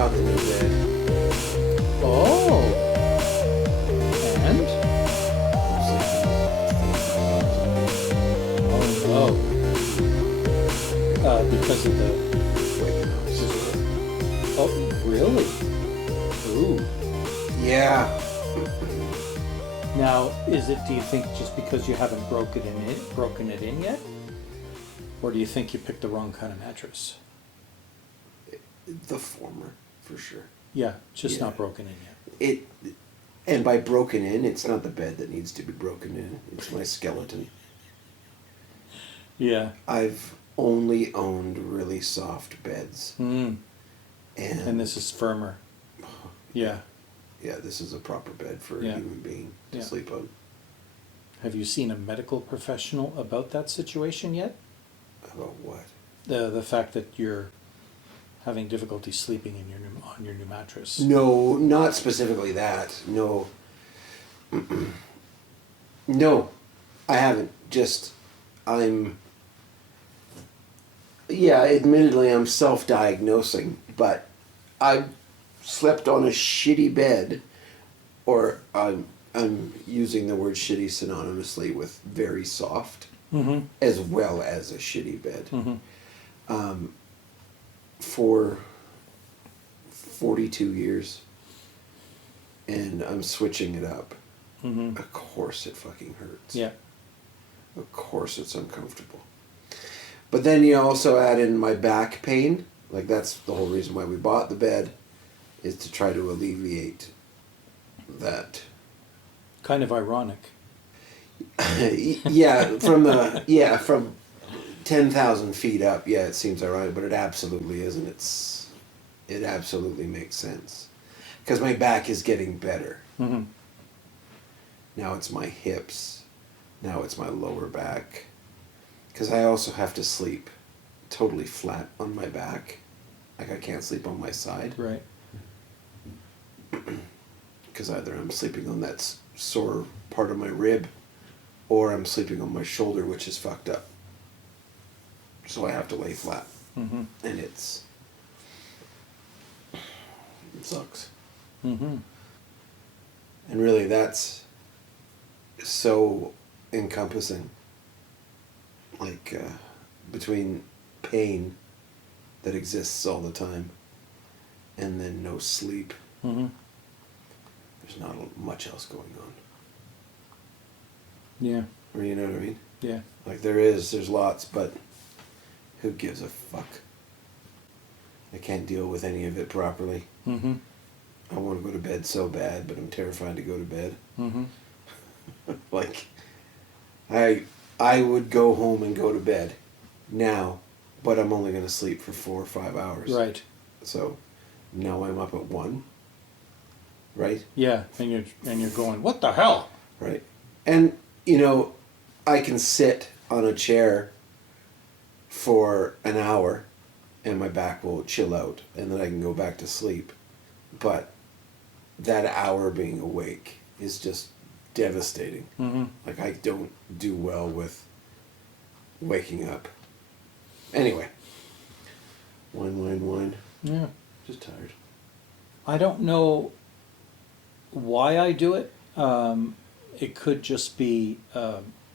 got the new bed. Oh. And? Oh no. Because of the... Waking up. This is Oh, really? Ooh. Yeah. Now, do you think just because you haven't broken it in yet? Or do you think you picked the wrong kind of mattress? The former, for sure. Yeah, just Yeah. not broken in yet. And by broken in, it's not the bed that needs to be broken in. It's my skeleton. Yeah. I've only owned really soft beds. Mm. And this is firmer. Yeah. Yeah, this is a proper bed for a Yeah. human being to Yeah. sleep on. Have you seen a medical professional about that situation yet? About what? The fact that you're having difficulty sleeping on your new mattress. No, not specifically that. No. No, I haven't. Just, admittedly, I'm self-diagnosing, but I slept on a shitty bed, or I'm using the word shitty synonymously with very soft, Mm-hmm. as well as a shitty bed, Mm-hmm. for 42 years, and I'm switching it up. Mm-hmm. Of course it fucking hurts. Yeah. Of course it's uncomfortable. But then you also add in my back pain. Like, that's the whole reason why we bought the bed, is to try to alleviate that. Kind of ironic. From 10,000 feet up, yeah, it seems ironic, but it absolutely isn't. It absolutely makes sense. Because my back is getting better. Mm-hmm. Now it's my hips. Now it's my lower back. Because I also have to sleep totally flat on my back. Like, I can't sleep on my side. Right. Because either I'm sleeping on that sore part of my rib, or I'm sleeping on my shoulder, which is fucked up. So I have to lay flat. Mm-hmm. And it sucks. Mm-hmm. And really, that's so encompassing. Like, between pain that exists all the time and then no sleep, Mm-hmm. there's not much else going on. Yeah. Or, you know what I mean? Yeah. Like, there's lots, but who gives a fuck? I can't deal with any of it properly. Mm-hmm. I want to go to bed so bad, but I'm terrified to go to bed. Mm-hmm. Like, I would go home and go to bed now, but I'm only going to sleep for 4 or 5 hours. Right. So now I'm up at 1. Right? Yeah. And you're going, what the hell? Right. And, you know, I can sit on a chair for an hour and my back will chill out and then I can go back to sleep. But that hour being awake is just devastating. Mm-hmm. Like, I don't do well with waking up. Anyway. Wine. Yeah. Just tired. I don't know why I do it. It could just be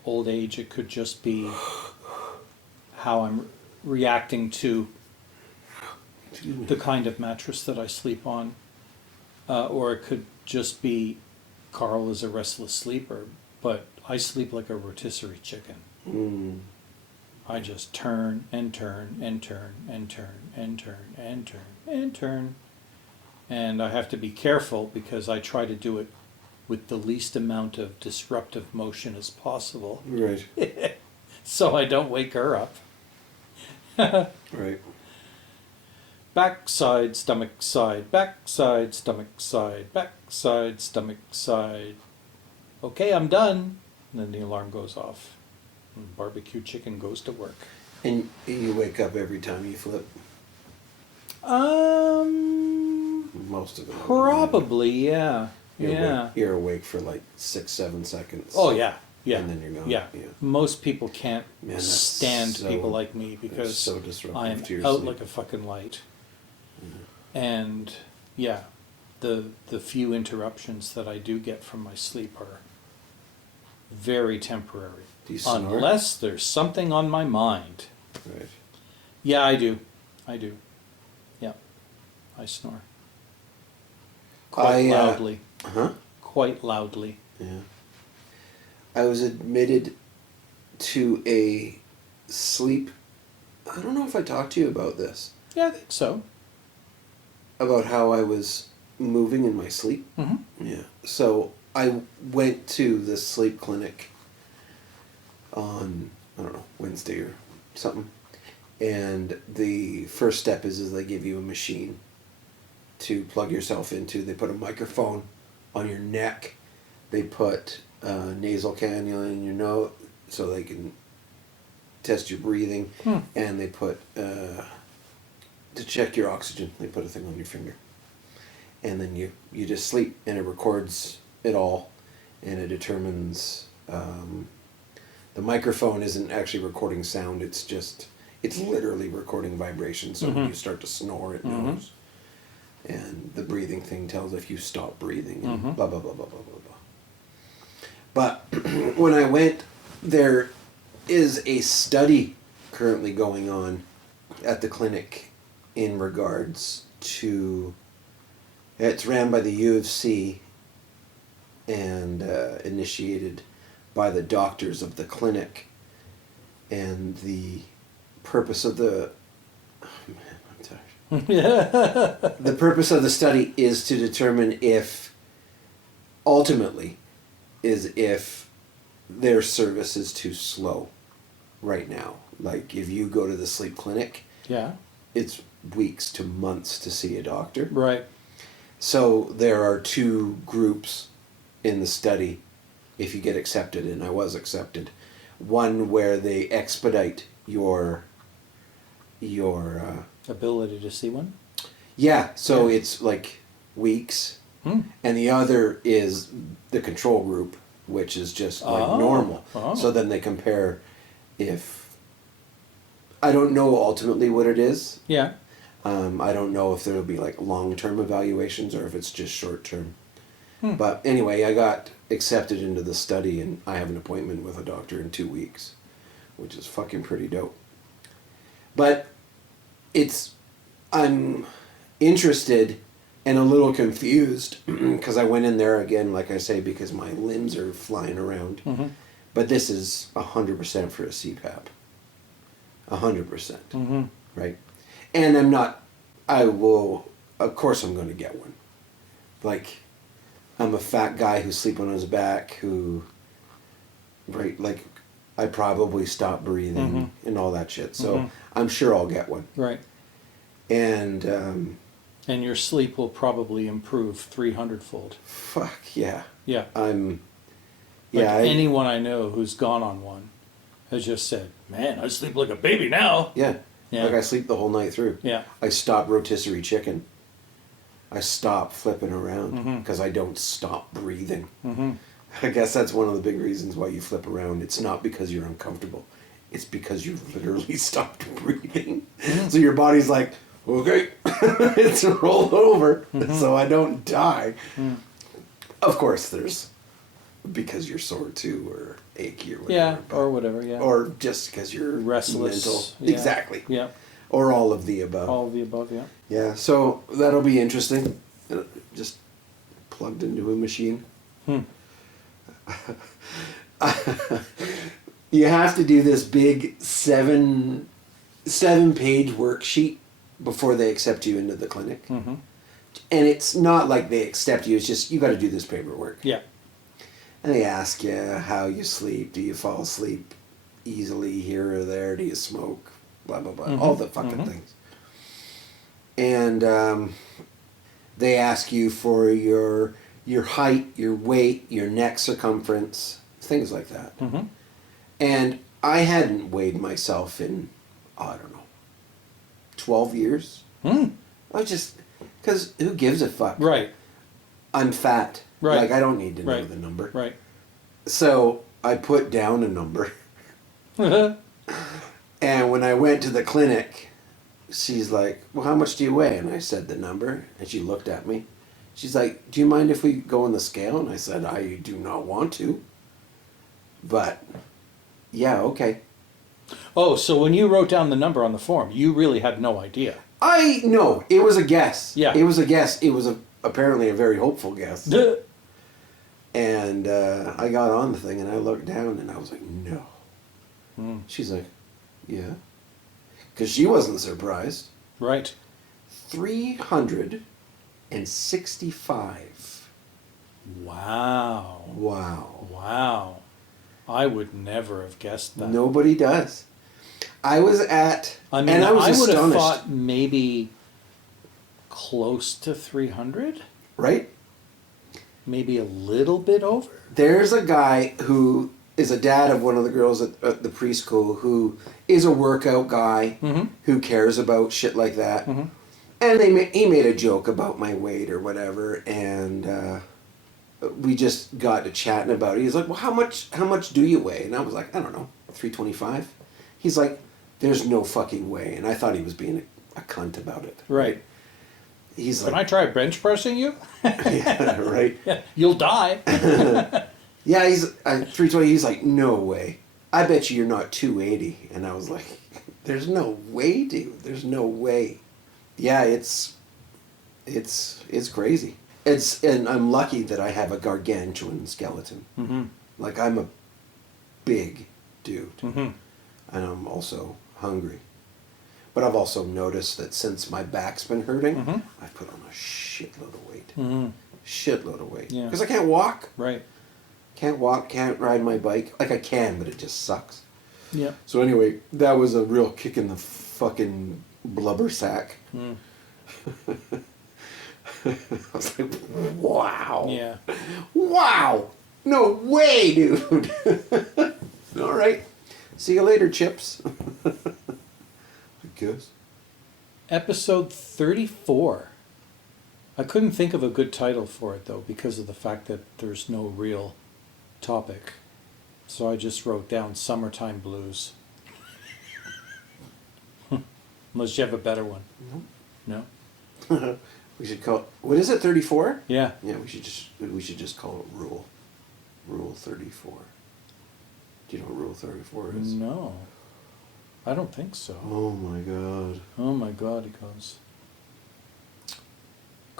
old age. It could just be how I'm reacting to the kind of mattress that I sleep on. Or it could just be Carl is a restless sleeper, but I sleep like a rotisserie chicken. Mm. I just turn and turn and turn and turn and turn and turn and turn. And I have to be careful because I try to do it with the least amount of disruptive motion as possible. Right. So I don't wake her up. Right. Backside, stomach side, backside, stomach side, backside, stomach side. Okay, I'm done. And then the alarm goes off. And barbecue chicken goes to work. And you wake up every time you flip? Most of it. Probably, yeah. You're awake for like 6-7 seconds. Oh, yeah. Yeah. And then you're gone. Yeah. Most people can't Man, that's stand so- people like me that's because so disruptive I'm to your out sleep. like a fucking light. And yeah, the few interruptions that I do get from my sleep are very temporary. Do you snore? Unless there's something on my mind. Right. Yeah, I do. Yeah, I snore. Quite loudly. Huh? Quite loudly. Yeah. I was admitted to a sleep. I don't know if I talked to you about this. Yeah, I think so. About how I was moving in my sleep. Mm-hmm. Yeah. So I went to the sleep clinic on, I don't know, Wednesday or something. And the first step is they give you a machine to plug yourself into. They put a microphone on your neck. They put a nasal cannula in your nose so they can test your breathing. And they put, to check your oxygen, they put a thing on your finger. And then you just sleep, and it records it all, and it determines, the microphone isn't actually recording sound, it's literally recording vibrations, so when you start to snore, it knows. And the breathing thing tells if you stop breathing, and blah, blah, blah, blah, blah, blah, blah. But when I went, there is a study currently going on at the clinic in regards to, it's ran by the U of C and initiated by the doctors of the clinic, and the purpose of the the purpose of the study is to determine if their service is too slow right now. Like if you go to the sleep clinic, Yeah. it's weeks to months to see a doctor. Right. So there are two groups in the study if you get accepted, and I was accepted. One where they expedite your Ability to see one. so Yeah. it's like weeks, and the other is the control group, which is just like normal. So then they compare if, I don't know ultimately what it is. Yeah. I don't know if there'll be like long-term evaluations or if it's just short-term. But anyway, I got accepted into the study, and I have an appointment with a doctor in 2 weeks, which is fucking pretty dope. But I'm interested and a little confused because I went in there again, like I say, because my limbs are flying around. But this is 100% for a CPAP. 100%. Right? And of course I'm going to get one. Like, I'm a fat guy who's sleeping on his back, like, I probably stop breathing and all that shit. So I'm sure I'll get one. Right. And your sleep will probably improve 300-fold. fuck yeah. Yeah. Yeah. Anyone I know who's gone on one has just said, "Man, I sleep like a baby now." Yeah. Yeah. Like I sleep the whole night through. Yeah. I stop rotisserie chicken. I stop flipping around because I don't stop breathing. I guess that's one of the big reasons why you flip around. It's not because you're uncomfortable. It's because you've literally stopped breathing. So your body's like, okay, it's rolled over so I don't die. Of course, there's because you're sore too or achy or whatever. Yeah, or whatever, yeah. Or just because you're Restless. mental. Yeah. Exactly. Yeah. Or all of the above. All of the above, yeah. Yeah, so that'll be interesting. Just plugged into a machine. You have to do this big seven page worksheet before they accept you into the clinic. And it's not like they accept you, it's just you got to do this paperwork. Yeah. And they ask you how you sleep. Do you fall asleep easily here or there? Do you smoke? Blah, blah, blah. All the fucking things. And they ask you for your height, your weight, your neck circumference, things like that. And I hadn't weighed myself in, I don't know, 12 years. I was just, because who gives a fuck? Right. I'm fat. Right. Like, I don't need to know the number. Right. So I put down a number. And when I went to the clinic, she's like, well, how much do you weigh? And I said the number, and she looked at me. She's like, do you mind if we go on the scale? And I said, I do not want to. But, yeah, okay. Oh, so when you wrote down the number on the form, you really had no idea. No, it was a guess. Yeah. It was a guess. It was apparently a very hopeful guess. Duh. And I got on the thing, and I looked down, and I was like, no. She's like, yeah. Because she wasn't surprised. Right. 365. Wow. Wow. Wow. I would never have guessed that. Nobody does. I was at, I mean, and I was would have astonished. thought maybe close to 300. Right? Maybe a little bit over. There's a guy who is a dad of one of the girls at the preschool who is a workout guy who cares about shit like that. And he made a joke about my weight or whatever, and we just got to chatting about it. He's like, well, how much do you weigh? And I was like, I don't know, 325. He's like, there's no fucking way. And I thought he was being a cunt about it. Right. He's Can like, I try bench pressing you? yeah, right. Yeah, you'll die. Yeah, he's 320. He's like, no way. I bet you're not 280. And I was like, there's no way, dude. There's no way. Yeah, it's crazy. And I'm lucky that I have a gargantuan skeleton. Like, I'm a big dude. And I'm also hungry. But I've also noticed that since my back's been hurting, I've put on a shitload of weight. Shitload of weight. Yeah. Because I can't walk. Right. Can't walk, can't ride my bike. Like, I can, but it just sucks. Yeah. So anyway, that was a real kick in the fucking blubber sack. I was like, wow. Yeah. Wow. No way, dude. All right. See you later, Chips. I guess. Episode 34. I couldn't think of a good title for it, though, because of the fact that there's no real topic. So I just wrote down Summertime Blues. Unless you have a better one. No? We should call it, what is it, 34? Yeah. Yeah, we should just call it Rule 34. Do you know what Rule 34 is? No. I don't think so. Oh my god. Oh my god, he goes.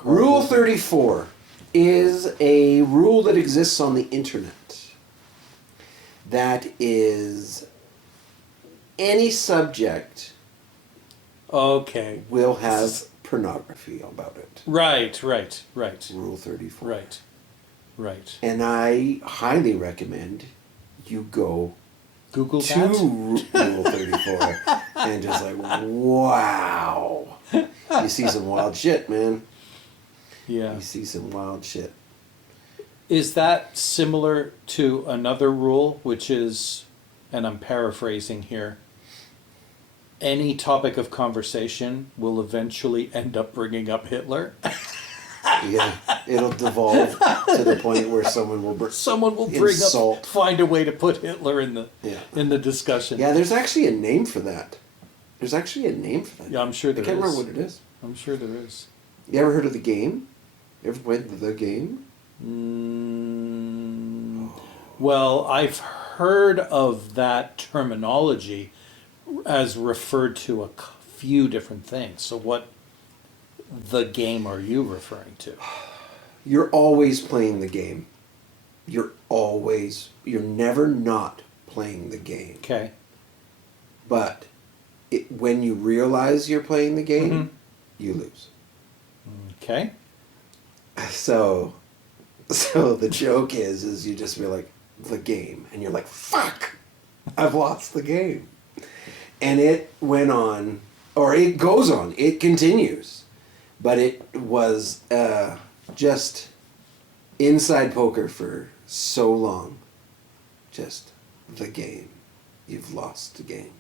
Rule 34 is a rule that exists on the internet that is any subject Okay. will have pornography about it. Right. Rule 34. Right. And I highly recommend you go Google to that. Rule 34 and just like, wow. You see some wild shit, man. Yeah. You see some wild shit. Is that similar to another rule, which is, and I'm paraphrasing here, any topic of conversation will eventually end up bringing up Hitler? Yeah, it'll devolve to the point where someone will bring insult. up, find a way to put Hitler in the Yeah. in the discussion. Yeah, there's actually a name for that. Yeah, I'm sure there I can't is. remember what it is. I'm sure there is. You ever heard of the game? You ever played the game? Well, I've heard of that terminology as referred to a few different things. So what the game are you referring to? You're always playing the game. You're never not playing the game. Okay. But when you realize you're playing the game, you lose. Okay. So the joke is you just be like, the game, and you're like, fuck, I've lost the game. And it went on, or it goes on, it continues. But it was just inside poker for so long. Just the game. You've lost the game.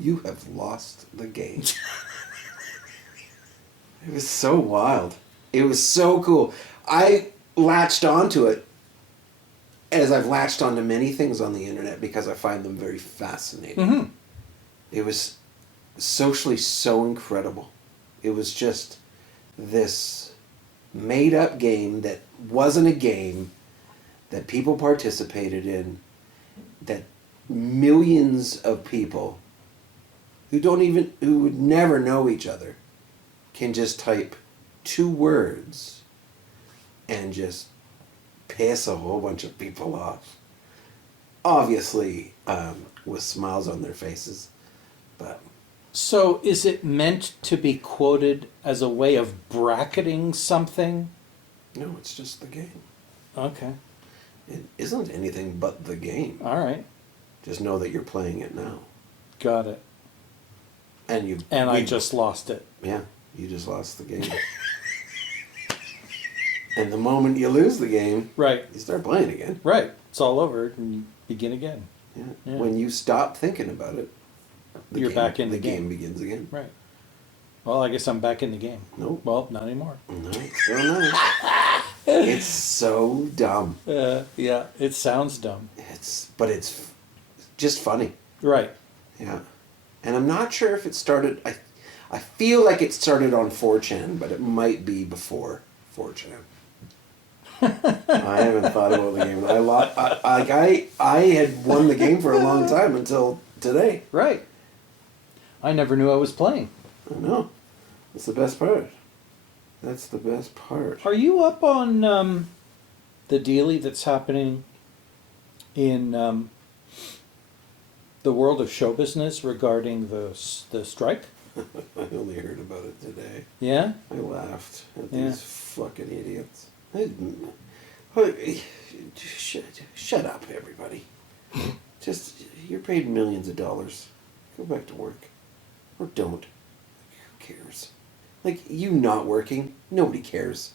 You have lost the game. It was so wild. It was so cool. I latched onto it as I've latched onto many things on the internet because I find them very fascinating. It was socially so incredible. It was just this made up game that wasn't a game, that people participated in, that millions of people who would never know each other can just type 2 words and just piss a whole bunch of people off. Obviously, with smiles on their faces, but So is it meant to be quoted as a way of bracketing something? no, it's just the game. Okay. It isn't anything but the game. All right. Just know that you're playing it now. Got it. And I just lost it. Yeah, you just lost the game. And the moment you lose the game, Right. you start playing again. Right. It's all over and you begin again. Yeah. Yeah. When you stop thinking about it, You're back in the game game. begins again. Right. Well, I guess I'm back in the game. Nope. Well, not anymore. No, still not. It's so dumb. Yeah, it sounds dumb. But it's just funny. Right. Yeah. And I'm not sure if it started. I feel like it started on 4chan, but it might be before 4chan. I haven't thought about the game. I had won the game for a long time until today. Right. I never knew I was playing. I know. That's the best part. That's the best part. Are you up on the dealie that's happening in the world of show business regarding the strike? I only heard about it today. Yeah? I laughed at Yeah. these fucking idiots. Shut up, everybody. Just, you're paid millions of dollars. Go back to work. Or don't. Who cares? Like, you not working, nobody cares.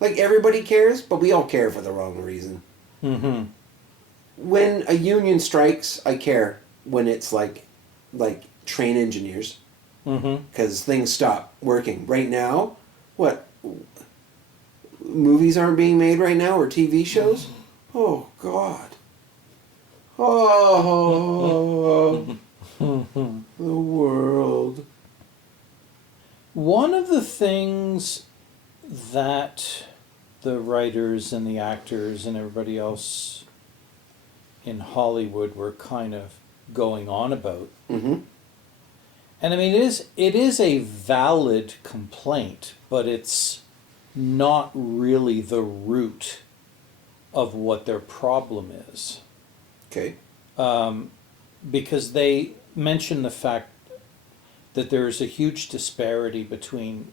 Like, everybody cares, but we all care for the wrong reason. Mm-hmm. When a union strikes, I care. When it's like train engineers. Mm-hmm. Because things stop working. Right now, what? Movies aren't being made right now, or TV shows? Oh, God. Oh, the world. One of the things that the writers and the actors and everybody else in Hollywood were kind of going on about, Mm-hmm. and I mean it is a valid complaint, but it's not really the root of what their problem is. Okay. Because they mention the fact that there is a huge disparity between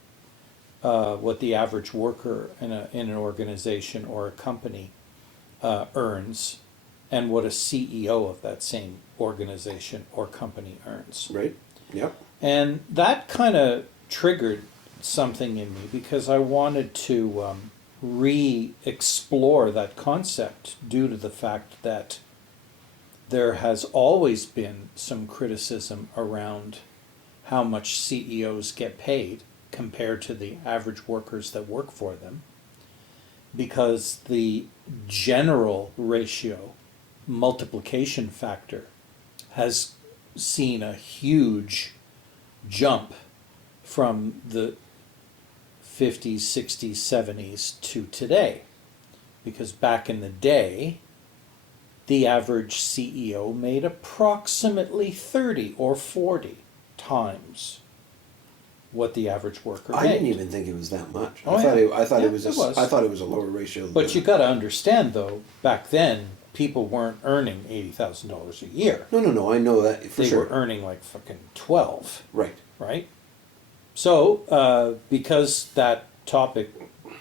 what the average worker in an organization or a company earns and what a CEO of that same organization or company earns. Right. Yep. And that kind of triggered something in me because I wanted to re-explore that concept due to the fact that there has always been some criticism around how much CEOs get paid compared to the average workers that work for them, because the general ratio multiplication factor has seen a huge jump from the 50s, 60s, 70s to today. Because back in the day, the average CEO made approximately 30 or 40 times what the average worker made. I didn't even think it was that much. Oh, I thought yeah, it was it was. I thought it was a lower ratio. But you got to understand, though, back then people weren't earning $80,000 a year. No. I know that for They sure. were earning like fucking 12, Right. right? So because that topic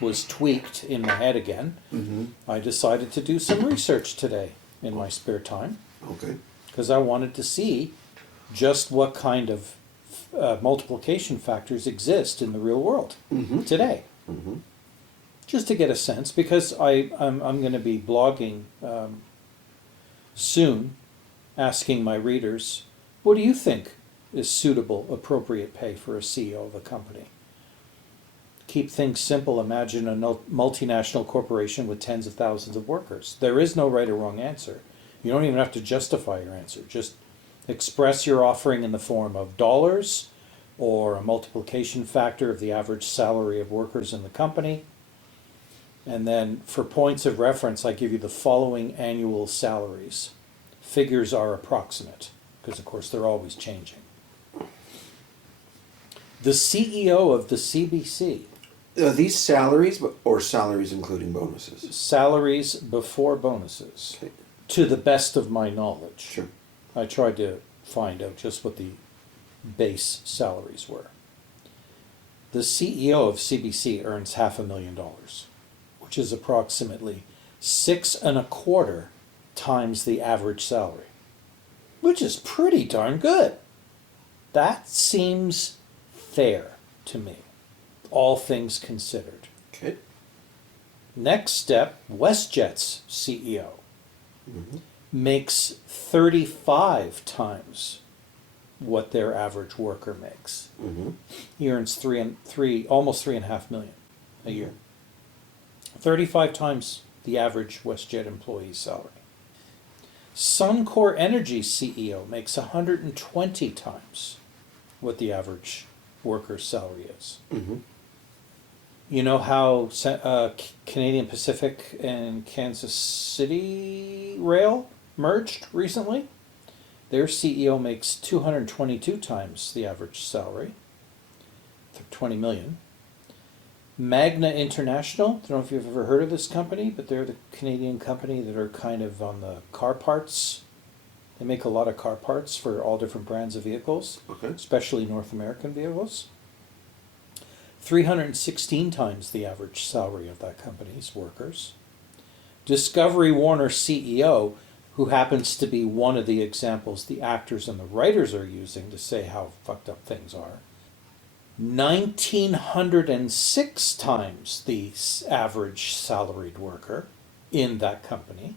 was tweaked in my head again, Mm-hmm. I decided to do some research today in my spare time Okay. because I wanted to see just what kind of multiplication factors exist in the real world Mm-hmm. today. Mm-hmm. Just to get a sense, because I'm going to be blogging soon, asking my readers, what do you think is suitable, appropriate pay for a CEO of a company? Keep things simple. Imagine a multinational corporation with tens of thousands of workers. There is no right or wrong answer. You don't even have to justify your answer. Just Express your offering in the form of dollars or a multiplication factor of the average salary of workers in the company. And then for points of reference, I give you the following annual salaries. Figures are approximate, because of course they're always changing. The CEO of the CBC, Are these salaries or salaries including bonuses? salaries before bonuses, Okay. to the best of my knowledge. Sure. I tried to find out just what the base salaries were. The CEO of CBC earns $500,000, which is approximately 6.25 times the average salary, which is pretty darn good. That seems fair to me, all things considered. Okay. Next step, WestJet's CEO makes 35 times what their average worker makes. He earns almost 3.5 million a year. 35 times the average WestJet employee's salary. Suncor Energy CEO makes 120 times what the average worker's salary is. You know how Canadian Pacific and Kansas City Rail merged recently? Their CEO makes 222 times the average salary, 20 million. Magna International, I don't know if you've ever heard of this company, but they're the Canadian company that are kind of on the car parts. They make a lot of car parts for all different brands of vehicles, Okay. especially North American vehicles. 316 times the average salary of that company's workers. Discovery Warner CEO, who happens to be one of the examples the actors and the writers are using to say how fucked up things are, 1,906 times the average salaried worker in that company,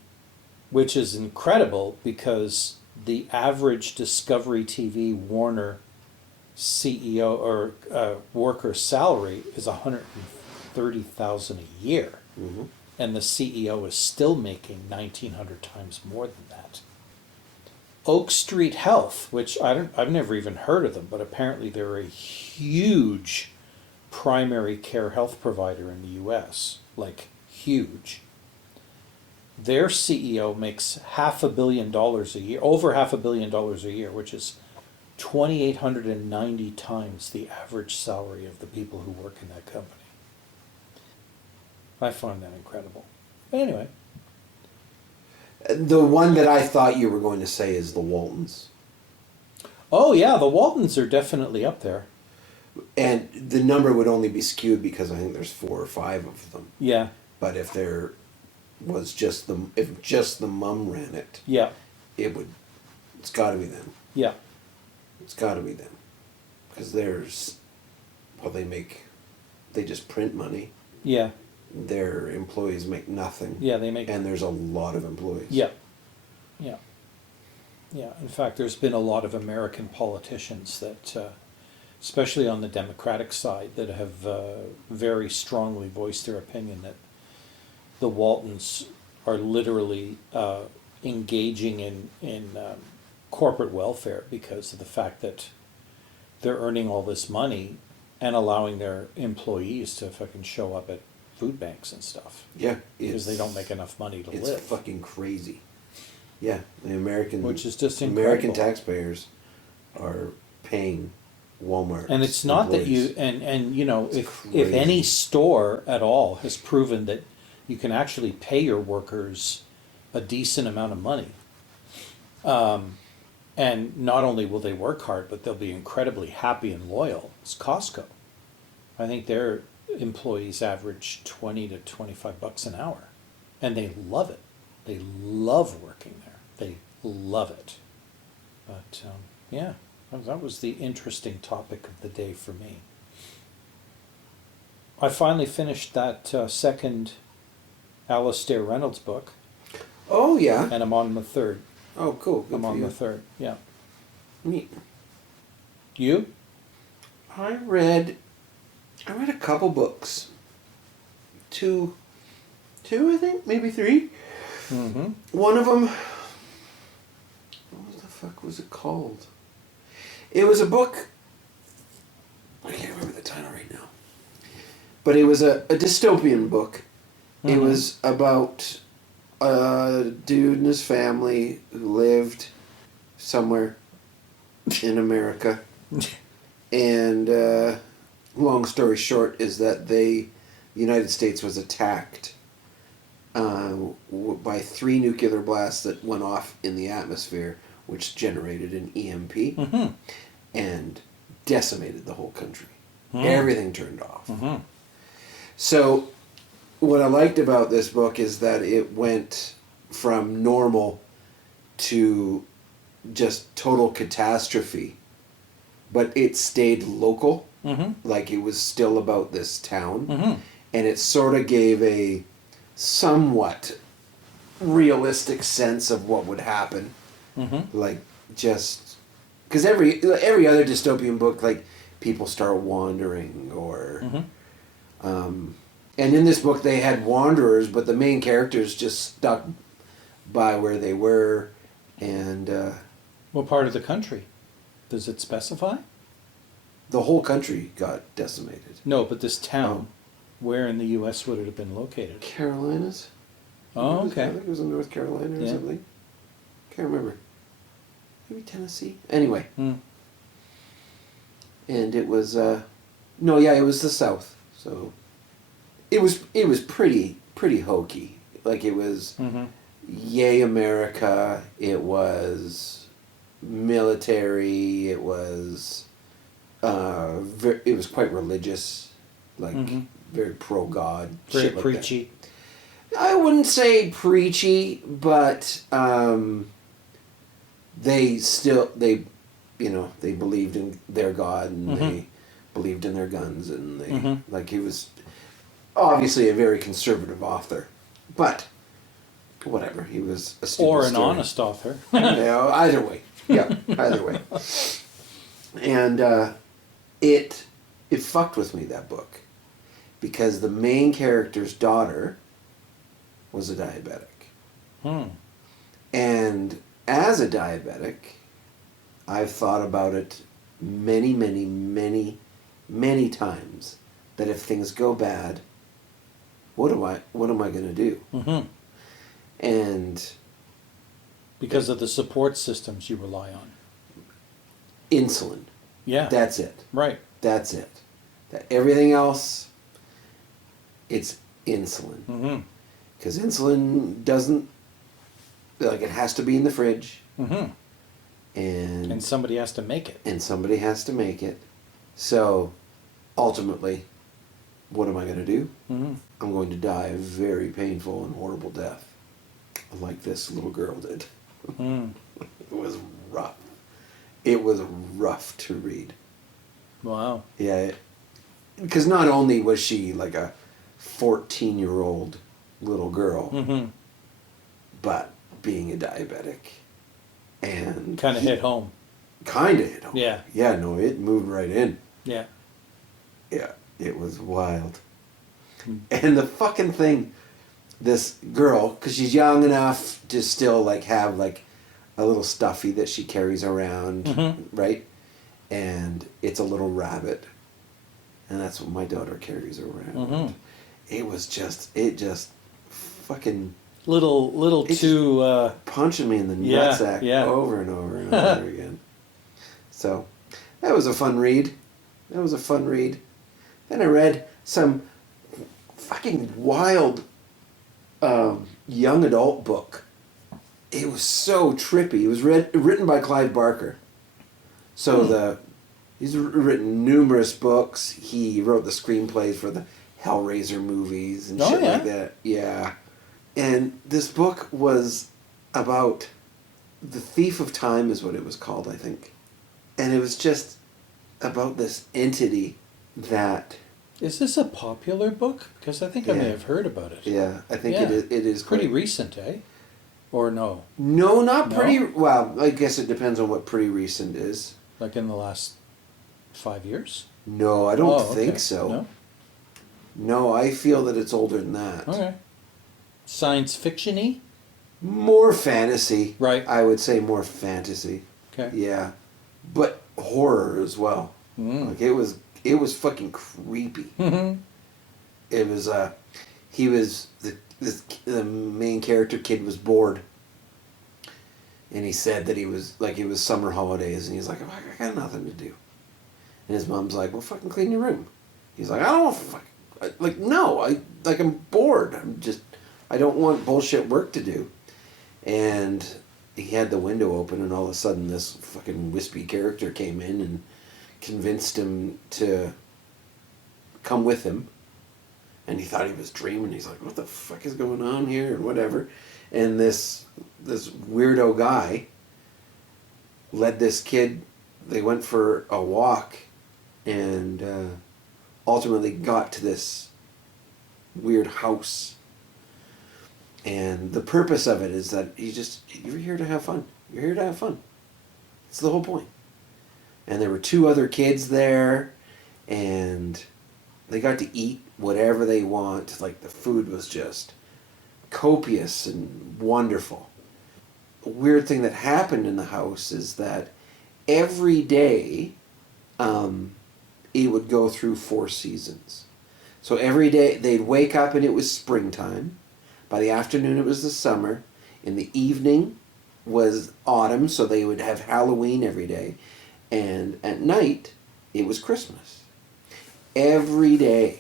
which is incredible because the average Discovery TV Warner CEO or worker salary is $130,000 a year, and the CEO is still making 1,900 times more than that. Oak Street Health, which I've never even heard of them, but apparently they're a huge primary care health provider in the U.S., like huge. Their CEO makes $500 million a year, over $500 million a year, which is 2,890 times the average salary of the people who work in that company. I find that incredible. But anyway. The one that I thought you were going to say is the Waltons. Oh yeah, the Waltons are definitely up there. And the number would only be skewed because I think there's 4 or 5 of them. Yeah. But if there was just the mum ran it, Yeah. it's got to be them. Yeah. It's got to be them. Because they just print money. Yeah. Their employees make nothing. Yeah, they make. And there's a lot of employees. Yeah. Yeah. Yeah. In fact, there's been a lot of American politicians that, especially on the Democratic side, that have very strongly voiced their opinion that the Waltons are literally engaging in corporate welfare because of the fact that they're earning all this money and allowing their employees to fucking show up at food banks and stuff. Yeah. Because they don't make enough money to It's live. fucking crazy. Yeah, the American... Which is just American incredible. taxpayers are paying Walmart. And it's not employees. that and you know, It's if crazy. any store at all has proven that you can actually pay your workers a decent amount of money, and not only will they work hard, but they'll be incredibly happy and loyal, it's Costco. I think their employees average $20 to $25 an hour, and they love it. They love working there. They love it. But yeah, that was the interesting topic of the day for me. I finally finished that second Alastair Reynolds book, Oh, yeah. and I'm on the third. Oh, cool. Good I'm for on you. the third. Yeah. Neat. You? I read a couple books. Two, I think, maybe 3. Mm-hmm. One of them, what was the fuck was it called? It was a book. I can't remember the title right now. But it was a dystopian book. Mm-hmm. It was about a dude and his family who lived somewhere in America. And long story short is that the United States was attacked by 3 nuclear blasts that went off in the atmosphere, which generated an EMP mm-hmm. and decimated the whole country. Mm. Everything turned off. Mm-hmm. So what I liked about this book is that it went from normal to just total catastrophe, but it stayed local, mm-hmm. like it was still about this town, mm-hmm. and it sort of gave a somewhat realistic sense of what would happen. Mm-hmm. Like, just because every other dystopian book, like, people start wandering or mm-hmm. And in this book they had wanderers, but the main characters just stuck by where they were. And what part of the country does it specify? The whole country got decimated. No, but this town, where in the U.S. would it have been located? Carolinas. Oh, okay. I think it was in North Carolina or something. Can't remember. Maybe Tennessee. Anyway. Mm. And it was it was the South. So it was pretty hokey. Like, it was mm-hmm. Yay America, it was military, it was it was quite religious, like mm-hmm. very pro God, very preachy. I wouldn't say preachy, but they believed in their God, and mm-hmm. they believed in their guns, and they mm-hmm. like, he was obviously a very conservative author, but whatever, he was a stupid or an honest author. Either way. Yeah, either way. And it fucked with me, that book, because the main character's daughter was a diabetic. And as a diabetic, I've thought about it many, many, many, many times, that if things go bad, what am I going to do? Mm-hmm. And because of the support systems you rely on. Insulin. Yeah. That's it. Right. That's it. That everything else, it's insulin. Because insulin doesn't, like, it has to be in the fridge. Mm-hmm. And somebody has to make it. And somebody has to make it. So, ultimately, what am I going to do? Mm-hmm. I'm going to die a very painful and horrible death, like this little girl did. Mm. It was rough. It was rough to read. Wow. Yeah. Because not only was she like a 14-year-old little girl, mm-hmm. but being a diabetic. And kind of hit home. Kind of hit home. Yeah. Yeah, no, it moved right in. Yeah. Yeah, it was wild. Mm. And the fucking thing, this girl, because she's young enough to still, like, have, like, a little stuffy that she carries around, mm-hmm. right? And it's a little rabbit. And that's what my daughter carries around. Mm-hmm. It just fucking... Little too... punching me in the nutsack over and over and over again. So, that was a fun read. Then I read some fucking wild young adult book. It was so trippy. It was written by Clive Barker. So he's written numerous books. He wrote the screenplays for the Hellraiser movies and shit like that. Yeah. And this book was about The Thief of Time is what it was called, I think. And it was just about this entity that... Is this a popular book? Because I think I may have heard about it. Yeah, I think it is pretty recent, eh? Or no? No, not pretty... Well, I guess it depends on what pretty recent is. Like in the last 5 years? No, I don't think so. No? No, I feel that it's older than that. Okay. Science fiction-y? More fantasy. Right. I would say more fantasy. Okay. Yeah. But horror as well. Like it was fucking creepy. It was he was the main character kid was bored. And he said that he was like, it was summer holidays and he's like, I got nothing to do. And his mom's like, well, fucking clean your room. He's like, I don't want like, no, I'm bored. I don't want bullshit work to do. And he had the window open and all of a sudden this fucking wispy character came in and convinced him to come with him. And he thought he was dreaming. He's like, what the fuck is going on here and whatever. And this weirdo guy led this kid, they went for a walk and ultimately got to this weird house. And the purpose of it is that you're here to have fun. You're here to have fun. It's the whole point. And there were 2 other kids there, and they got to eat whatever they want. Like, the food was just copious and wonderful. A weird thing that happened in the house is that every day it would go through 4 seasons. So every day they'd wake up and it was springtime. By the afternoon it was the summer. In the evening was autumn, so they would have Halloween every day. And at night it was Christmas. Every day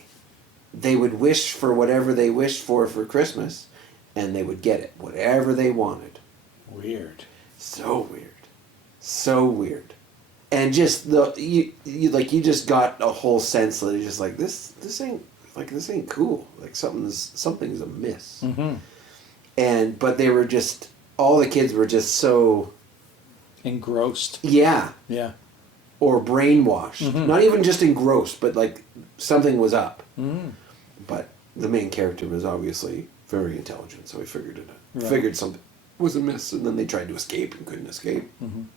they would wish for whatever they wished for Christmas, and they would get it, whatever they wanted. Weird. So weird. So weird. And just you just got a whole sense that you're just like, this ain't cool. Like something's amiss. But they were just, all the kids were just so engrossed. Yeah. Yeah. Or brainwashed. Not even just engrossed, but like something was up. But the main character was obviously very intelligent, so he figured it out. Right. Figured something was amiss, and then they tried to escape and couldn't escape. And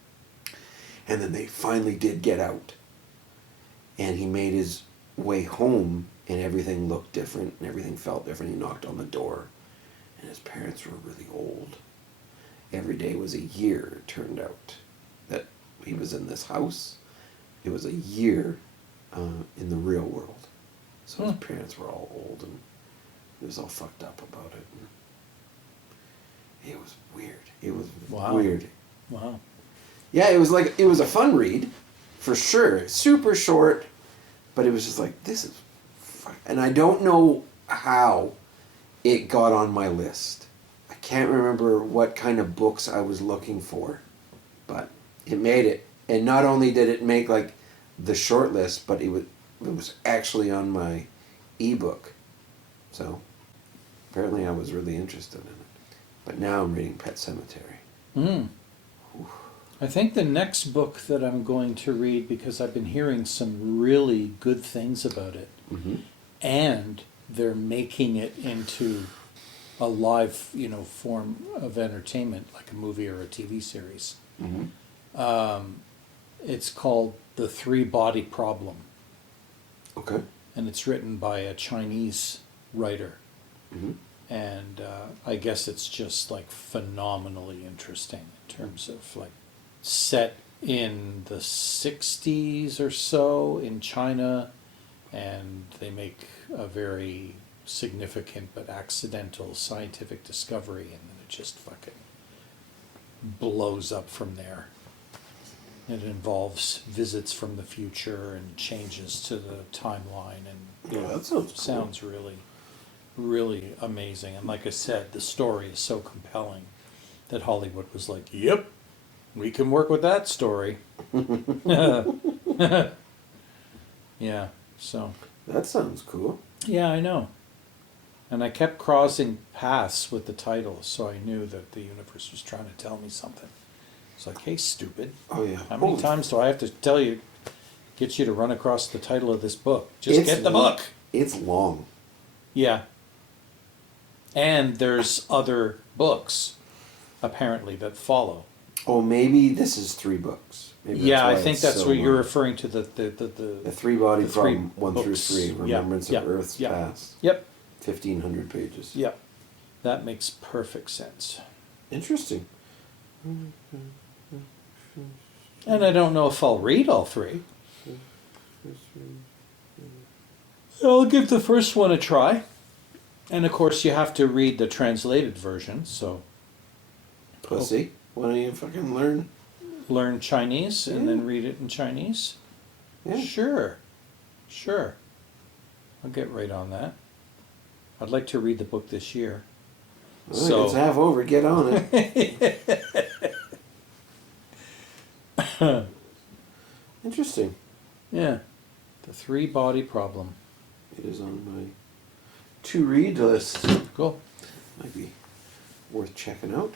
then they finally did get out. And he made his way home, and everything looked different, and everything felt different. He knocked on the door, and his parents were really old. Every day was a year, it turned out, that he was in this house. It was a year in the real world. So his parents were all old, and he was all fucked up about it. And it was weird. It was weird. Wow. Yeah, it was a fun read, for sure. Super short, but it was just like, this is and I don't know how it got on my list. I can't remember what kind of books I was looking for, but it made it. And not only did it make like the short list, but it was actually on my ebook. So apparently I was really interested in it. But now I'm reading Pet Sematary. I think the next book that I'm going to read, because I've been hearing some really good things about it, and they're making it into a live, form of entertainment, like a movie or a TV series. It's called The 3-Body Problem. Okay. And it's written by a Chinese writer. And I guess it's just like phenomenally interesting in terms of like set in the 60s or so in China, and they make a very significant but accidental scientific discovery, and then it just fucking blows up from there. It involves visits from the future and changes to the timeline, and Yeah, that sounds cool. sounds really, really amazing. And like I said, the story is so compelling that Hollywood was like, yep, we can work with that story. Yeah, so. That sounds cool. Yeah, I know. And I kept crossing paths with the titles, so I knew that the universe was trying to tell me something. It's like, hey, stupid. Oh, yeah. How many times do I have to tell you, get you to run across the title of this book? Just get the book. It's long. Yeah. And there's other books, apparently, that follow. Oh, maybe this is 3 books. Maybe Yeah, I why think it's that's so what you're long. referring to, the 3-Body the 3 Problem 1 through books. 3, Remembrance Yeah, of Earth's yeah. Past. Yep. 1,500 pages. Yep. That makes perfect sense. Interesting. And I don't know if I'll read all three. I'll give the first one a try. And of course, you have to read the translated version, so Pussy. Why don't you fucking learn? learn Chinese and then read it in Chinese. Yeah. Sure. I'll get right on that. I'd like to read the book this year. Well, it's half over. Get on it. Interesting. Yeah. The three-body problem. It is on my to-read list. Cool. Might be worth checking out.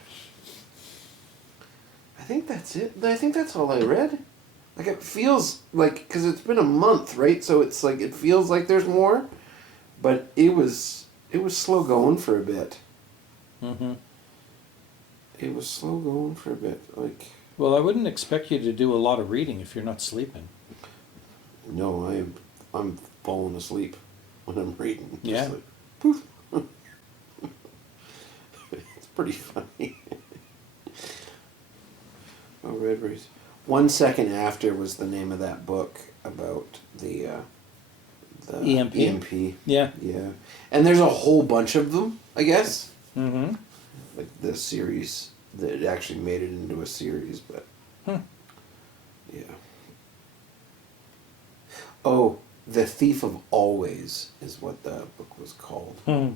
I think that's it. I think that's all I read. Like, it feels like, because it's been a month, right? So it's like, it feels like there's more, but it was slow going for a bit. Mm-hmm. It was slow going for a bit. Like, Well, I wouldn't expect you to do a lot of reading if you're not sleeping. no, I'm falling asleep when I'm reading. Just Yeah. like, poof. It's pretty funny. Oh, Red Race. 1 Second After was the name of that book about the EMP? EMP. Yeah. Yeah. And there's a whole bunch of them, I guess. Mm-hmm. Like the series that actually made it into a series, but yeah. Oh, The Thief of Always is what the book was called. Hmm.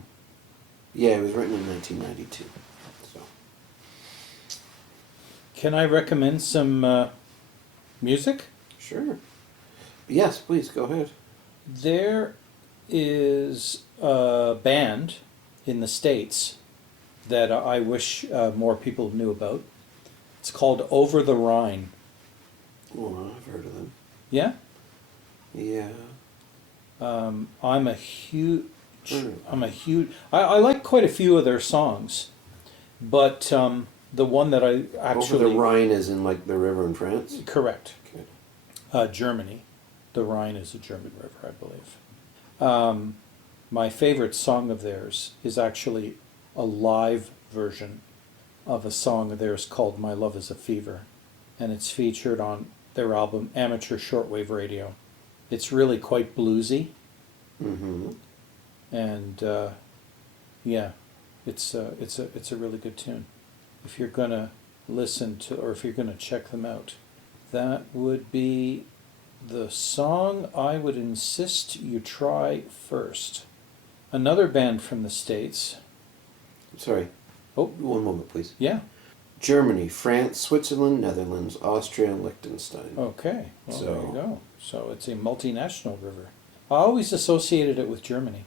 Yeah, it was written in 1992. So Can I recommend some music? sure. Yes, please go ahead. There is a band in the States that I wish more people knew about. It's called Over the Rhine. Oh, I've heard of them. Yeah? Yeah. I'm a huge... Mm. I like quite a few of their songs, but the one that I actually... Over the Rhine is in like the river in France? Correct. Okay. Germany. The Rhine is a German river, I believe. My favorite song of theirs is actually a live version of a song of theirs called My Love is a Fever, and it's featured on their album Amateur Shortwave Radio. It's really quite bluesy, Mm-hmm. and yeah, it's a really good tune. If you're gonna listen to, or if you're gonna check them out, that would be the song I would insist you try first. Another band from the States. Sorry. Oh, One moment, please. yeah. Germany, France, Switzerland, Netherlands, Austria, and Liechtenstein. Okay. Well, there you So- go. So it's a multinational river. I always associated it with Germany.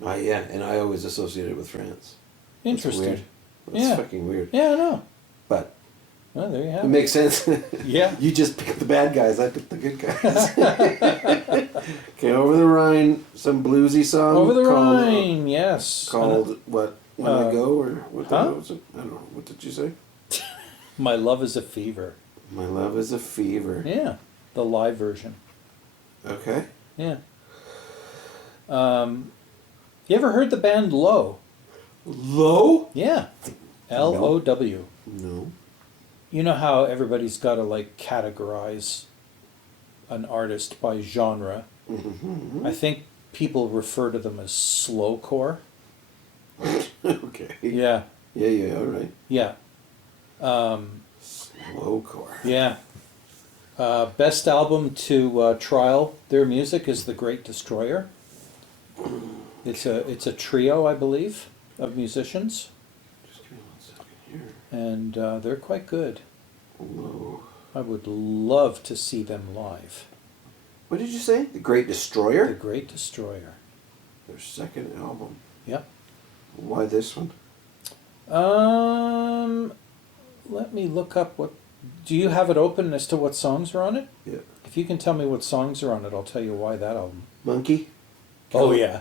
Yeah, and I always associate it with France. That's Interesting. weird. That's Yeah. fucking weird. Yeah, I know. But Well, there you have it it. makes sense. Yeah. You just picked the bad guys, I picked the good guys. Okay, Over the Rhine, some bluesy song. Over the called, Rhine, yes. Called what? When I Go, or what the huh? hell was it? I don't know. What did you say? My Love is a Fever. My Love is a Fever. Yeah, the live version. Okay. Yeah. You ever heard the band Low? Low? Yeah. Low. No. You know how everybody's got to like categorize an artist by genre? Mm-hmm. I think people refer to them as slowcore. Okay. Yeah. Yeah, all right. Yeah. Slowcore. Yeah. Best album to trial their music is The Great Destroyer. It's a trio, I believe, of musicians, Just give me 1 second here. and they're quite good. Low. I would love to see them live. What did you say? The Great The Destroyer? Great Destroyer. Their second album. Yep. Why this one? Let me look up what. Do you have it open as to what songs are on it? Yeah. If you can tell me what songs are on it, I'll tell you why that album. Monkey? Oh yeah.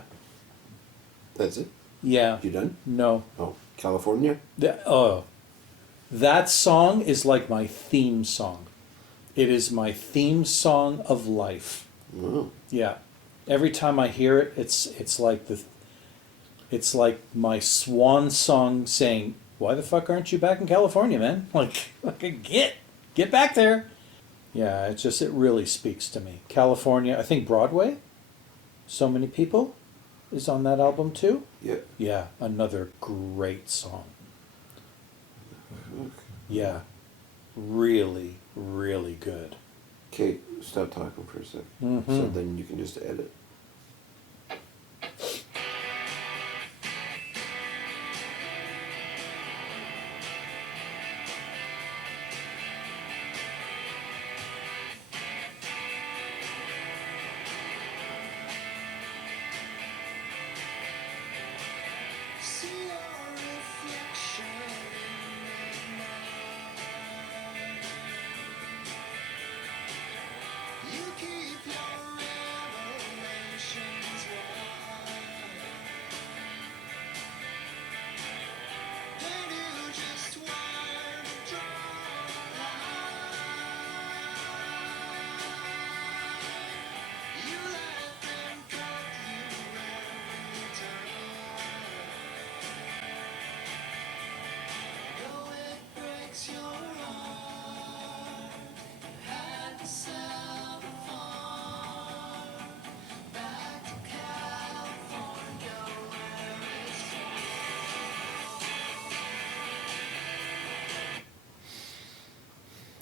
That's it? Yeah. You done? No. Oh, California? That song is like my theme song. It is my theme song of life. Oh. Yeah. Every time I hear it, it's like my swan song saying, why the fuck aren't you back in California, man? Like get back there. Yeah, it really speaks to me. California, I think Broadway, So Many People is on that album too. Yep. Yeah, another great song. Yeah, really, really good. Okay, stop talking for a second. Mm-hmm. So then you can just edit.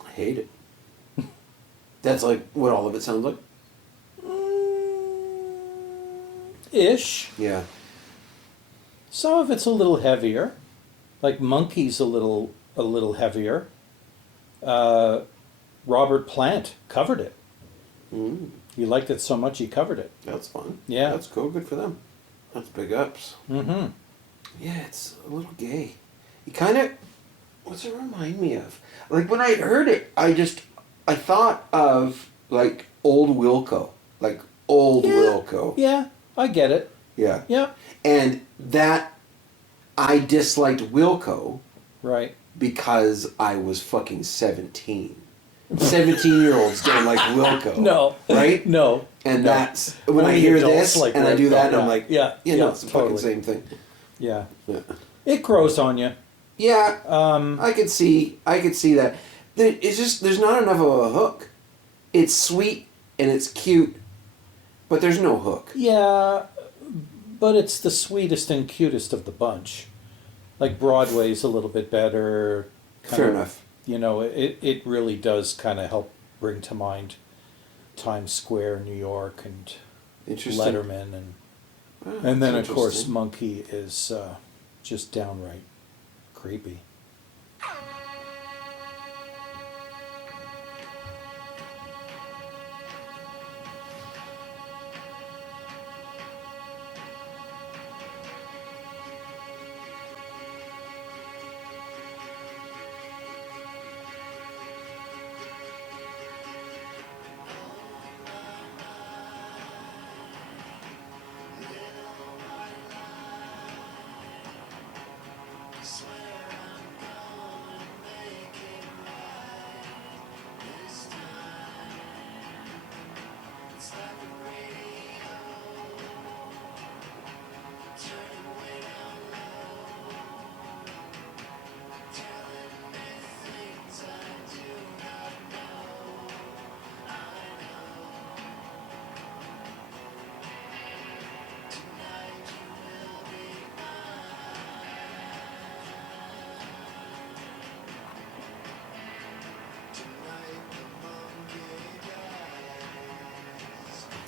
I hate it. That's like what all of it sounds like? Ish. Yeah. Some of it's a little heavier. Like Monkey's a little heavier. Robert Plant covered it. Mm, He liked it so much he covered it. that's fun. Yeah. That's cool. Good for them. That's big ups. Mm-hmm. Yeah, it's a little gay. He kind of... What's it remind me of? Like, when I heard it, I thought of, like, old Wilco. Like, old Wilco. Yeah, I get it. Yeah. Yeah. And that... I disliked Wilco Right. because I was fucking 17. 17-year-olds don't like Wilco. No. Right? No. And No. that's... When I Only hear adults this, like and I do Wilco, that, and yeah. I'm like... Yeah, You know, yeah, it's the totally. fucking same thing. Yeah. Yeah. It grows on you. Yeah, I could see that. It's just there's not enough of a hook. It's sweet and it's cute, but there's no hook. Yeah, but it's the sweetest and cutest of the bunch. Like Broadway's a little bit better. Fair enough. You know, it really does kind of help bring to mind Times Square, New York, and Interesting. Letterman, and then of course Monkey is just downright creepy.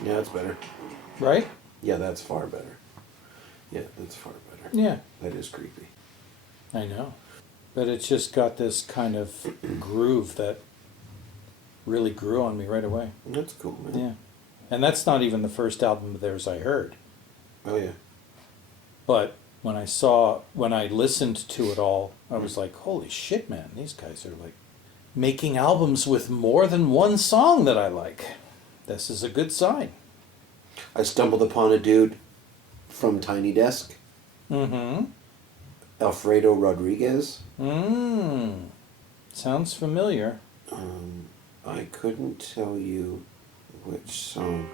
Yeah, that's better. Right? Yeah, that's far better. Yeah, that's far better. Yeah. That is creepy. I know. But it's just got this kind of groove that really grew on me right away. That's cool, man. Yeah. And that's not even the first album of theirs I heard. Oh, yeah. But when I listened to it all, I was like, holy shit, man, these guys are like making albums with more than one song that I like. This is a good sign. I stumbled upon a dude from Tiny Desk, Mm-hmm. Alfredo Rodriguez. Sounds familiar. I couldn't tell you which song.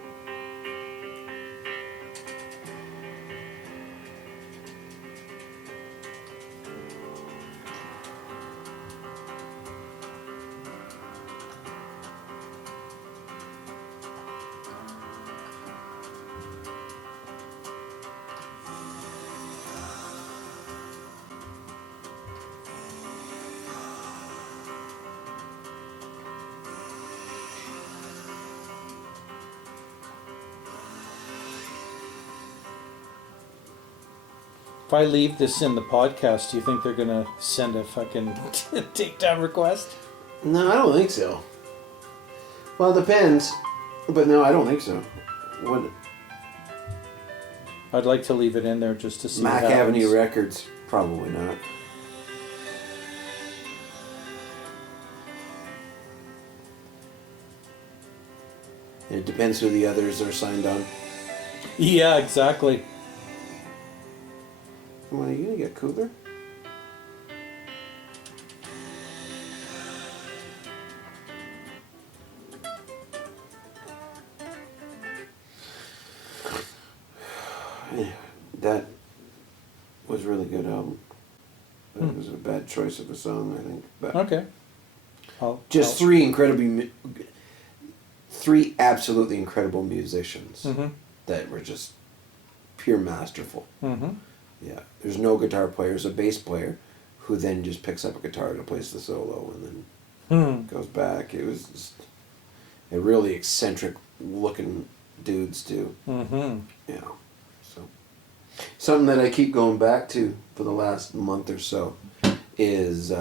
If I leave this in the podcast, do you think they're gonna send a fucking takedown request? No, I don't think so. Well, it depends. But no, I don't think so. What I'd like to leave it in there just to see Mac what happens. Avenue Records? Probably not. It depends who the others are signed on. Yeah, exactly. Come on, are you gonna get cooler? Yeah, that was a really good album. But it was a bad choice of a song, I think. But Okay. just three absolutely incredible musicians that were just pure masterful. Mm-hmm. Yeah, there's no guitar player. There's a bass player who then just picks up a guitar and plays the solo and then goes back. It was just a really eccentric looking dudes too. Mm-hmm. Yeah, so something that I keep going back to for the last month or so is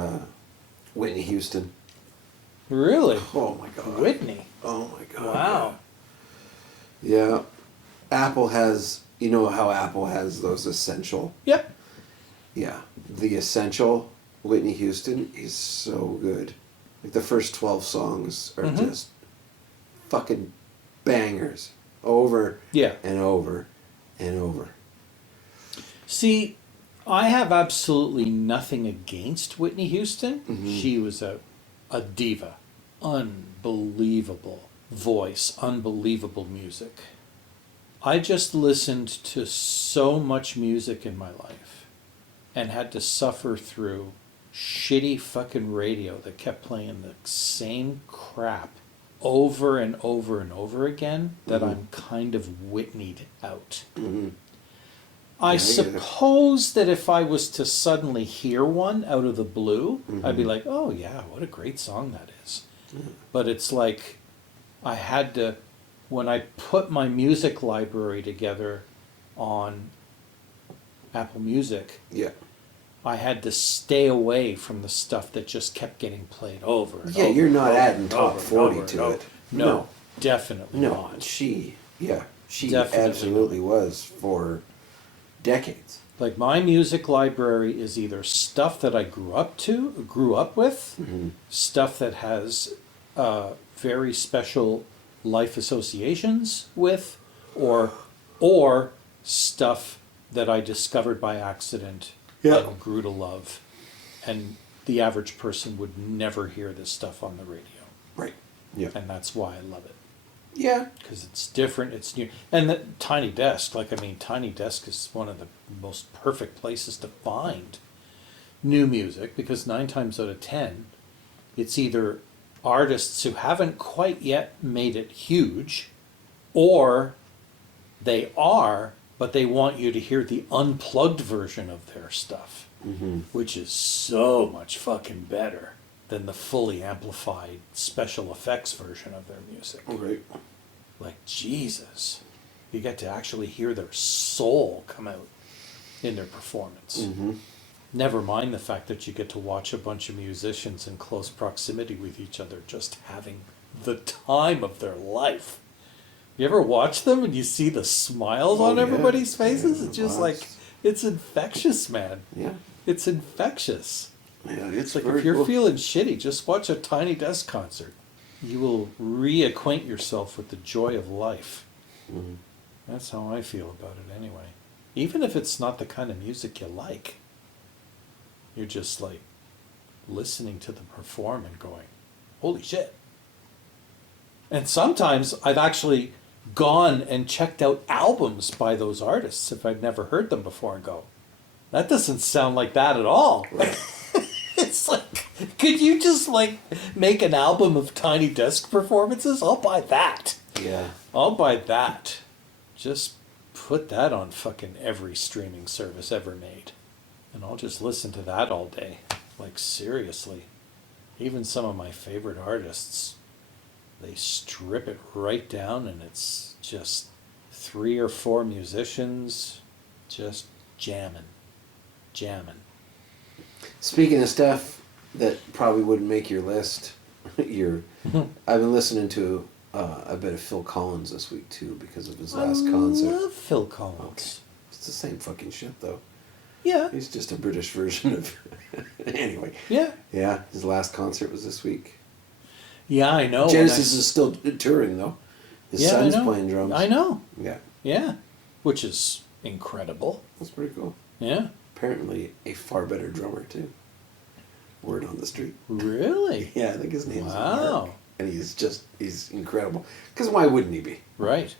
Whitney Houston. Really? Oh my God. Whitney. Oh my God. Wow. Yeah. Apple has, you know how Apple has those essential? Yep. Yeah. The essential Whitney Houston is so good. Like the first 12 songs are just fucking bangers over Yeah. and over and over. See, I have absolutely nothing against Whitney Houston. She was a diva. Unbelievable voice, unbelievable music. I just listened to so much music in my life and had to suffer through shitty fucking radio that kept playing the same crap over and over and over again that I'm kind of Whitneyed out. I get it. suppose that if I was to suddenly hear one out of the blue, I'd be like, oh yeah, what a great song that is. But it's like I had to, when I put my music library together on Apple Music, Yeah. I had to stay away from the stuff that just kept getting played over. And Yeah, over you're and not over adding and top over and 40 over and to over. it. No, definitely No, not. she Definitely absolutely was for decades. Like my music library is either stuff that I grew up with, stuff that has very special life associations with, or stuff that I discovered by accident and grew to love. And the average person would never hear this stuff on the radio. Right. Yeah. And that's why I love it. Yeah. Because it's different, it's new. And the Tiny Desk, Tiny Desk is one of the most perfect places to find new music, because 9 times out of 10, it's either artists who haven't quite yet made it huge, or they are, but they want you to hear the unplugged version of their stuff, which is so much fucking better than the fully amplified special effects version of their music. Right. Like, Jesus, you get to actually hear their soul come out in their performance. Never mind the fact that you get to watch a bunch of musicians in close proximity with each other just having the time of their life. You ever watch them and you see the smiles on yeah. everybody's faces? Yeah, It's just lots. like, it's infectious, man. Yeah. It's infectious. Yeah, It's like if you're feeling shitty, just watch a Tiny Desk concert. You will reacquaint yourself with the joy of life. That's how I feel about it anyway. Even if it's not the kind of music you like, you're just like listening to them perform and going, holy shit. And sometimes I've actually gone and checked out albums by those artists if I'd never heard them before and go, that doesn't sound like that at all. It's like, could you just like make an album of Tiny Desk performances? I'll buy that. Yeah. I'll buy that. Just put that on fucking every streaming service ever made. And I'll just listen to that all day. Like, seriously. Even some of my favorite artists, they strip it right down and it's just 3 or 4 musicians just jamming. jamming. Speaking of stuff that probably wouldn't make your list, I've been listening to a bit of Phil Collins this week too because of his last concert. I love Phil Collins. It's the same fucking shit though. Yeah. He's just a British version of. Anyway. Yeah. Yeah, his last concert was this week. Yeah, I know. Genesis is still touring though. His son's playing drums. I know. Yeah. Yeah. Which is incredible. That's pretty cool. Yeah. Apparently a far better drummer too. Word on the street. Really? Yeah, I think his name's Wow. Mark. And he's incredible. Because why wouldn't he be? Right.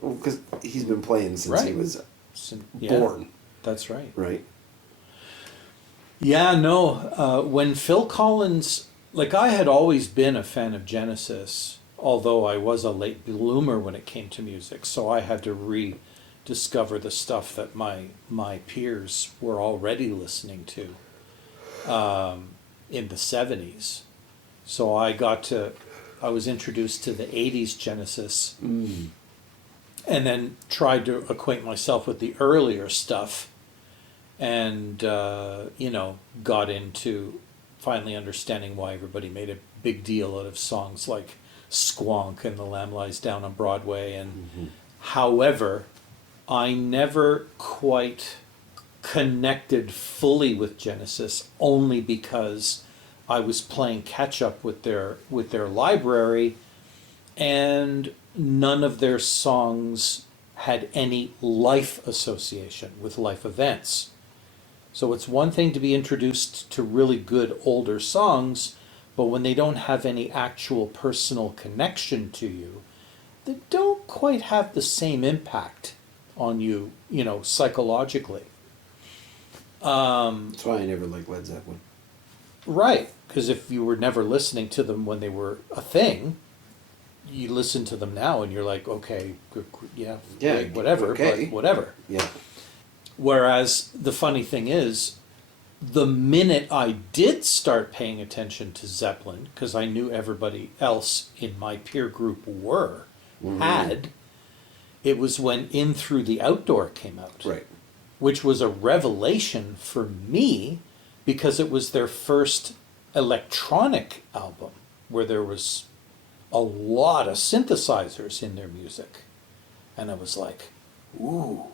Well, because he's been playing since he was born. That's right. Right? Yeah, no. When Phil Collins, like I had always been a fan of Genesis, although I was a late bloomer when it came to music, so I had to rediscover the stuff that my peers were already listening to in the 70s. So I was introduced to the 80s Genesis and then tried to acquaint myself with the earlier stuff and, got into finally understanding why everybody made a big deal out of songs like Squonk and The Lamb Lies Down on Broadway. And however, I never quite connected fully with Genesis only because I was playing catch up with their library, and none of their songs had any life association with life events. So it's one thing to be introduced to really good older songs, but when they don't have any actual personal connection to you, they don't quite have the same impact on you, psychologically. That's why I never liked Led Zeppelin. Right, because if you were never listening to them when they were a thing, you listen to them now and you're like, okay, yeah, great, whatever, okay. But whatever. Yeah. Whereas the funny thing is, the minute I did start paying attention to Zeppelin, because I knew everybody else in my peer group had, it was when In Through the Outdoor came out. Right. Which was a revelation for me because it was their first electronic album where there was a lot of synthesizers in their music. And I was like, ooh.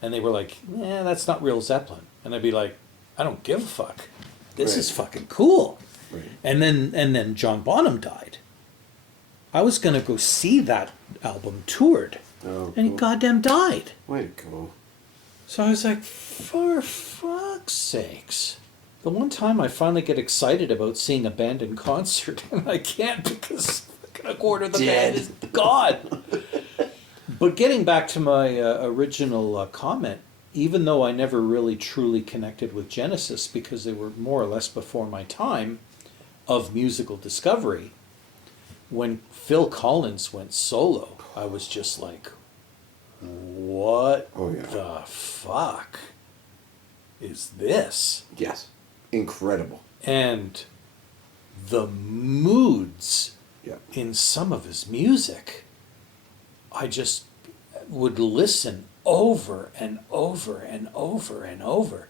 And they were like, that's not real Zeppelin. And I'd be like, I don't give a fuck. This is fucking cool. Right. And then John Bonham died. I was going to go see that album toured. Oh, and he goddamn died. Way to go. So I was like, for fuck's sakes. The one time I finally get excited about seeing a band in concert, and I can't because a quarter of the band is gone. But getting back to my original comment, even though I never really truly connected with Genesis because they were more or less before my time of musical discovery, when Phil Collins went solo, I was just like, what the fuck is this? Yes. Incredible. And the moods in some of his music, I just would listen over and over and over and over.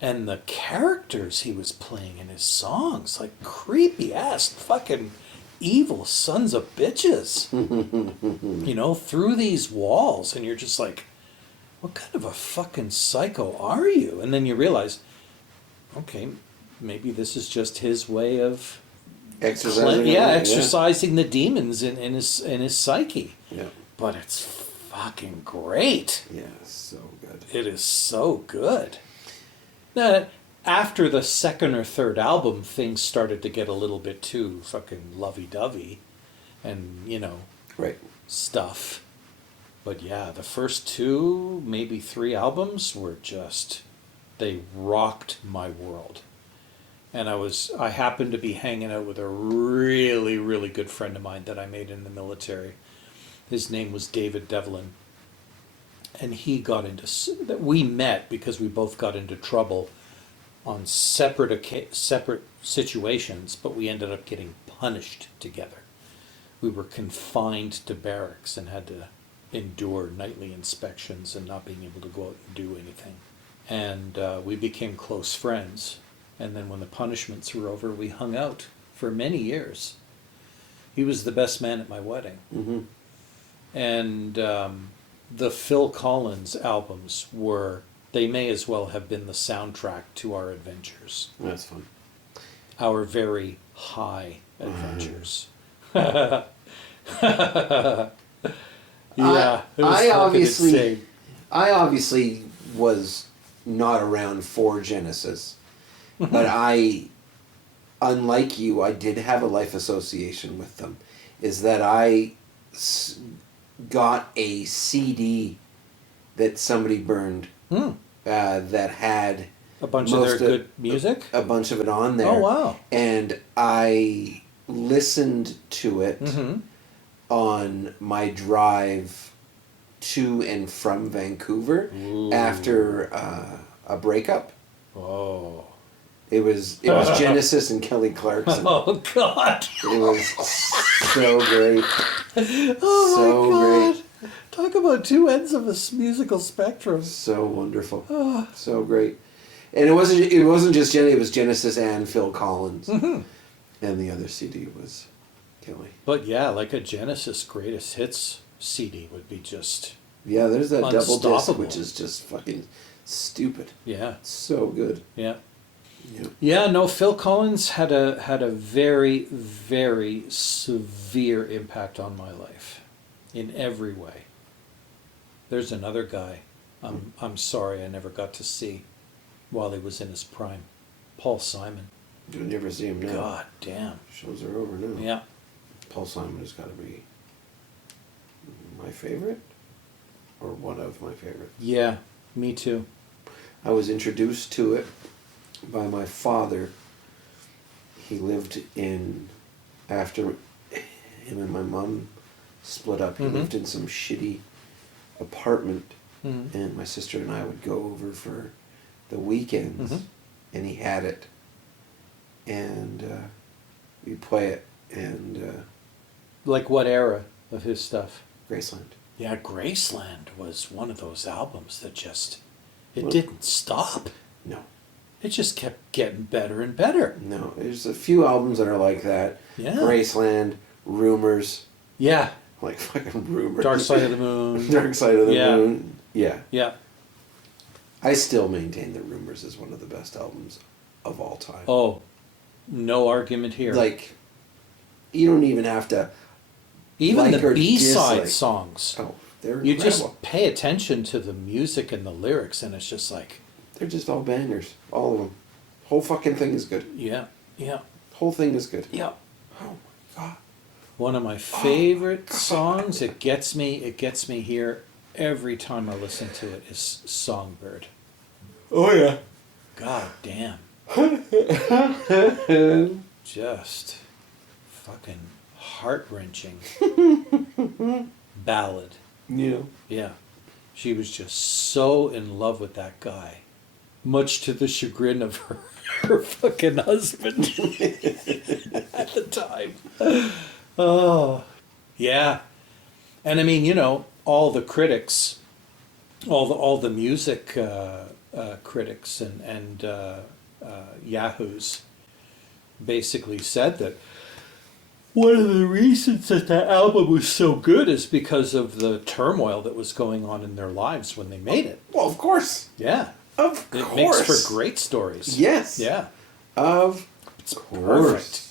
And the characters he was playing in his songs, like creepy ass fucking evil sons of bitches, through these walls. And you're just like, what kind of a fucking psycho are you? And then you realize, okay, maybe this is just his way of exercising the demons in his psyche. Yeah. But it's fucking great. Yeah, so good. It is so good. Now, after the second or third album, things started to get a little bit too fucking lovey-dovey and, stuff. But yeah, the first 2, maybe 3 albums were just, they rocked my world. And I happened to be hanging out with a really, really good friend of mine that I made in the military. His name was David Devlin. And we met because we both got into trouble on separate situations, but we ended up getting punished together. We were confined to barracks and had to endure nightly inspections and not being able to go out and do anything. and we became close friends. And then when the punishments were over, we hung out for many years. He was the best man at my wedding. Mm-hmm. And the Phil Collins albums they may as well have been the soundtrack to our adventures. That's fun. Our very high adventures. Yeah, it was I fucking obviously, insane. I obviously was not around for Genesis, but unlike you, I did have a life association with them. Is that I got a CD that somebody burned that had A bunch of their good music? a bunch of it on there. Oh, wow. And I listened to it Mm-hmm. on my drive to and from Vancouver Ooh. after a breakup. Oh. It was Genesis and Kelly Clarkson. Oh, God. It was so great. Oh, So my God. great. Talk about two ends of a musical spectrum. So wonderful. Oh. So great. And it wasn't just Jenny, it was Genesis and Phil Collins. Mm-hmm. And the other CD was Kelly. But yeah, like a Genesis Greatest Hits CD would be just, Yeah, there's that double disc, Unstoppable. which is just fucking stupid. yeah, So good. yeah. Yeah. Yeah, no, Phil Collins had a very, very severe impact on my life in every way. There's another guy I'm sorry I never got to see while he was in his prime. Paul Simon. You'll never see him now. God damn. Shows are over now. Yeah. Paul Simon has got to be my favorite, or one of my favorites. Yeah, me too. I was introduced to it by my father. He lived after him and my mom split up, he Mhm. lived in some shitty apartment, Mhm. and my sister and I would go over for the weekends, Mhm. and he had it, and we'd play it, and Like what era of his stuff? Graceland. Yeah, Graceland was one of those albums that just, it Well- didn't stop. No. It just kept getting better and better. No, there's a few albums that are like that. Yeah. Graceland, Rumors, Yeah. like fucking Rumors. Dark Side of the Moon. Dark Side of the Yeah. Moon. Yeah. Yeah. I still maintain that Rumors is one of the best albums of all time. Oh, no argument here. Like, you don't even have to. even like the or B-side dislike. songs. Oh, they're You incredible. just pay attention to the music and the lyrics, and it's just like, They're just all bangers, all of them. Whole fucking thing is good. yeah, yeah, Whole thing is good. yeah. Oh my god. One of my favorite songs. It gets me here every time I listen to it. Is Songbird. Oh yeah. God damn. Just fucking heart-wrenching ballad. Yeah. Yeah. She was just so in love with that guy. Much to the chagrin of her fucking husband at the time. Oh. Yeah. And I mean, all the critics, all the music critics and yahoos basically said that one of the reasons that album was so good is because of the turmoil that was going on in their lives when they made it. Well, of course. Yeah. Of It course. makes for great stories. Yes. Yeah. Of It's course. perfect.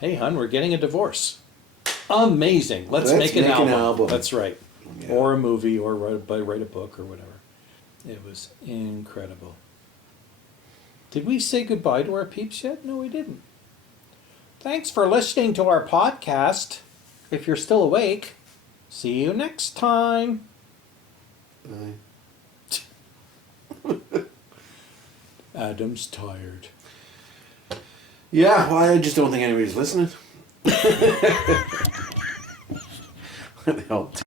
Hey, hun, we're getting a divorce. Amazing. Let's make an album. That's right. Yeah. Or a movie, or write a book, or whatever. It was incredible. Did we say goodbye to our peeps yet? No, we didn't. Thanks for listening to our podcast. If you're still awake, see you next time. Adam's tired. Yeah, well, I just don't think anybody's listening. What the hell?